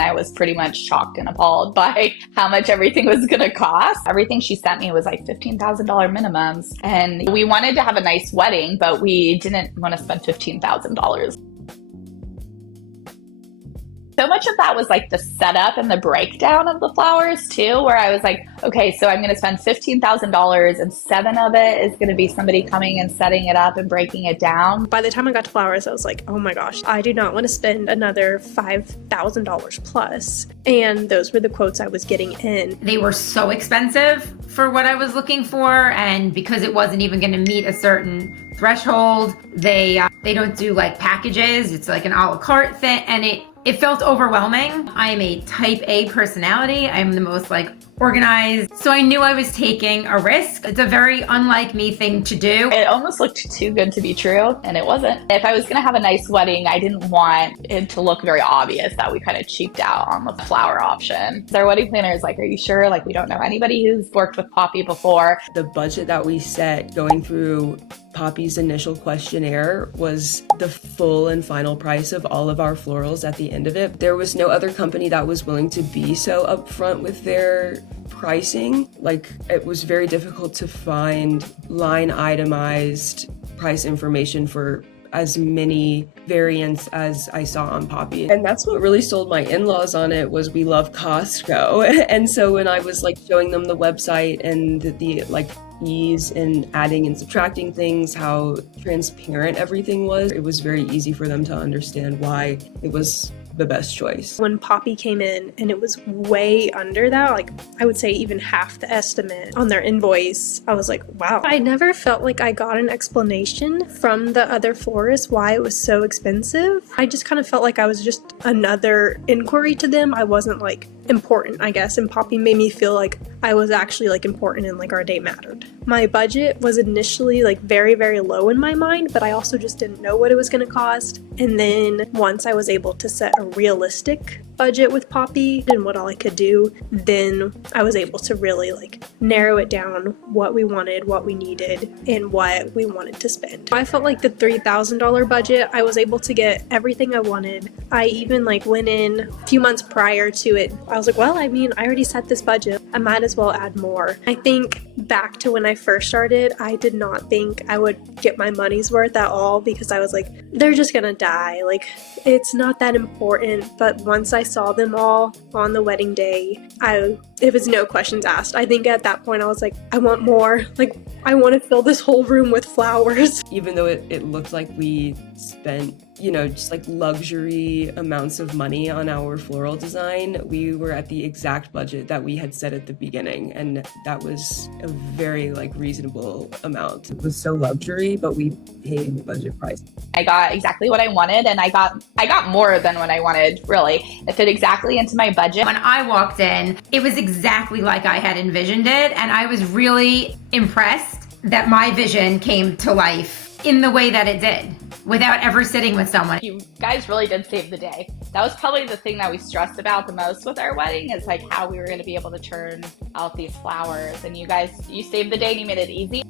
I was pretty much shocked and appalled by how much everything was going to cost. Everything she sent me was like $15,000 minimums. And we wanted to have a nice wedding, but we didn't want to spend $15,000. So much of that was like the setup and the breakdown of the flowers too, where I was like, okay, so I'm going to spend $15,000 and 7 of it is going to be somebody coming and setting it up and breaking it down. By the time I got to flowers, I was like, oh my gosh, I do not want to spend another $5,000 plus. And those were the quotes I was getting in. They were so expensive for what I was looking for. And because it wasn't even going to meet a certain threshold, they don't do like packages. It's like an a la carte thing. And it felt overwhelming. I am a type A personality. I'm the most like organized. So I knew I was taking a risk. It's a very unlike me thing to do. It almost looked too good to be true, and it wasn't. If I was going to have a nice wedding, I didn't want it to look very obvious that we kind of cheaped out on the flower option. So our wedding planner is like, are you sure? Like, we don't know anybody who's worked with Poppy before. The budget that we set going through Poppy's initial questionnaire was the full and final price of all of our florals at the end of it. There was no other company that was willing to be so upfront with their pricing. Like, it was very difficult to find line itemized price information for as many variants as I saw on Poppy. And that's what really sold my in-laws on it, was we love Costco. And so when I was like showing them the website and the like ease in adding and subtracting things, how transparent everything was, it was very easy for them to understand why it was the best choice. When Poppy came in and it was way under that, like I would say even half the estimate on their invoice, I was like, wow. I never felt like I got an explanation from the other florists why it was so expensive. I just kind of felt like I was just another inquiry to them. I wasn't like important, I guess, and Poppy made me feel like I was actually like important and like our date mattered. My budget was initially like very, very low in my mind, but I also just didn't know what it was going to cost. And then once I was able to set a realistic budget with Poppy and what all I could do, then I was able to really like narrow it down, what we wanted, what we needed, and what we wanted to spend. I felt like the $3,000 budget, I was able to get everything I wanted. I even like went in a few months prior to it. I was like, well, I mean, I already set this budget. I might as well add more. I think back to when I first started, I did not think I would get my money's worth at all, because I was like, they're just gonna die. Like, it's not that important. But once I saw them all on the wedding day, it was no questions asked. I think at that point I was like, I want more. Like, I want to fill this whole room with flowers. Even though it looked like we spent, just like luxury amounts of money on our floral design, we were at the exact budget that we had set at the beginning. And that was a very like reasonable amount. It was so luxury, but we paid the budget price. I got exactly what I wanted, and I got more than what I wanted, really. It fit exactly into my budget. When I walked in, it was exactly like I had envisioned it, and I was really impressed that my vision came to life in the way that it did, without ever sitting with someone. You guys really did save the day. That was probably the thing that we stressed about the most with our wedding, is like how we were going to be able to turn out these flowers. And you saved the day and you made it easy.